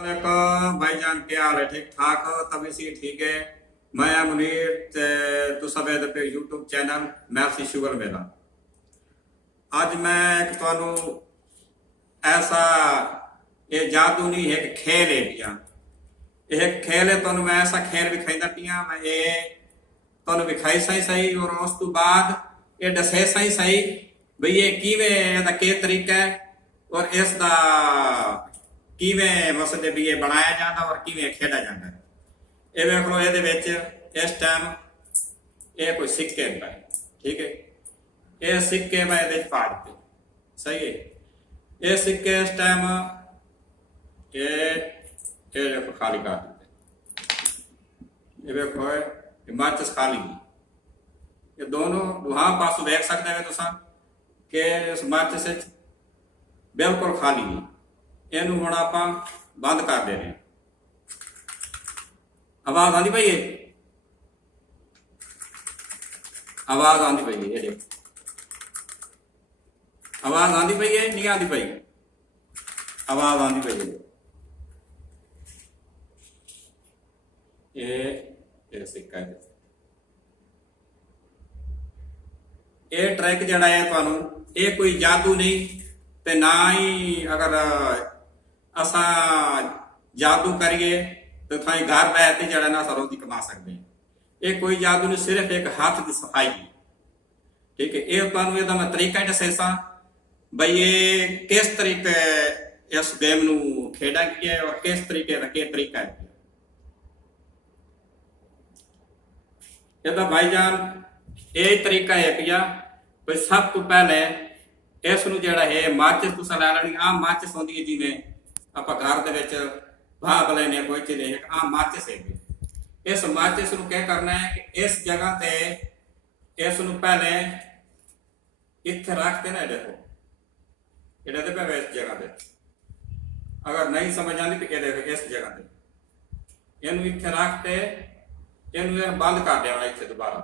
भाईजान क्या हाल है? ठीक ठाक हो? तभी सी ठीक है। मैं मुनीर ते तुसा पे यूट्यूब चैनल मैथ्स शुगर मेरा अज मैं तुहानू ऐसा ये जादू नहीं है कि खेल है पिया एक खेल है तुहानू मैं ऐसा खेल विखाईंदा पिया मैं ये तुहानू विखाई सही सही और उस तो बाद ये दसे सही सही भी ये किवें इहदा के तरीका है और इसका किवें मसले भी ये बनाया जाता और किवें खेड़ा जाता है। ये वेख लो ये इस टाइम ये कोई सिक्के पे ठीक है ये सिक्के मैं ये पा दिते सही है। ये सिक्के इस टाइम ये देखो खाली कर दिते। ये देखो माचिस खाली ये दोनों वहां पास देख सकते हैं तुसा कि इस माचिस बिल्कुल खाली इनू हुण आपां बंद कर दे रहे। आवाज आती पई है आवाज आती पई है ये आवाज आती पई है नहीं आती पई आवाज आती पई है। ये सिक्का है ये ट्रैक जड़ा है तुहानू ये कोई जादू नहीं ते ना ही अगर असा जादू करिए तो थाई घर बैठे जड़ा ना सरों कमा सकते हैं। ये कोई जादू नहीं सिर्फ एक हाथ की सफाई ठीक है। ये तुहानू इहदा मैं तरीका दसेसा बई ये किस तरीके इस गेम नू खेड़ा गया और किस तरीके का क्या तरीका है। यदा भाईजान ये तरीका है पिया भाई सब तो पहले इस जड़ा है माचिस तुसा लै लैनी आम माचिस होंदी है जिवें आपां घर दे विच भाग लेने कोई चीज है आम माचिस है। इस माचिस नूं क्या करना है कि इस जगह ते इस नूं पहले इत्थे रख देना। देखो इहदे ते पे इस जगह पे अगर नहीं समझ आती तो देखो इस जगह पे इहनूं इत्थे रख के इहनूं बंद कर देना इत्थे दोबारा।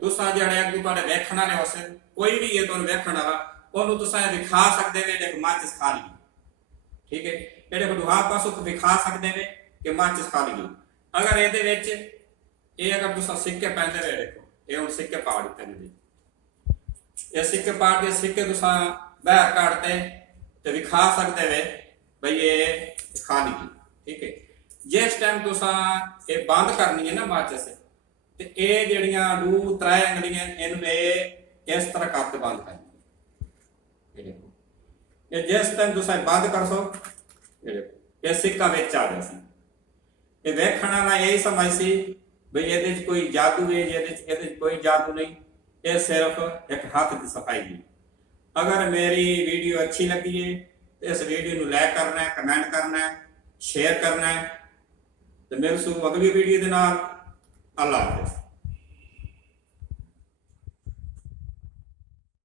तुसा जड़े अगू तुहाडे वेखण वाले उस कोई भी है तुहानूं वेखण वाला उहनूं तुसा दिखा सकदे वे देखो माचिस खाली ठीक है। ये देखो दुहा पासों तो दिखा सकदे वे कि माचिस खाली। अगर इहदे विच ये अगर तुसा सिक्के पैंदे वे देखो ये हुण सिक्के पा दित्ते ने ये सिक्के पा के सिक्के तुसा बाहर काटते तो दिखा सकदे वे भाई ये खाली ठीक है। जिस टाइम तुसा ये बंद करनी है ना माचिस ते ये जड़ियां डू त्रै अंगलियां इन्हें इस तरह करके बंद करनी ये जिस टाइम तुसा बंद कर सो ये सिक्का विच आ गया सी। ये वेखण वाला यही समझ सी भाई ये कोई जादू है ये कोई जादू नहीं ये सिर्फ एक हाथ की सफाई है। अगर मेरी वीडियो अच्छी लगी है तो इस वीडियो को लाइक करना है कमेंट करना है शेयर करना है तो मेरे सू अगली वीडियो के नाल अल्लाह हाफिज़।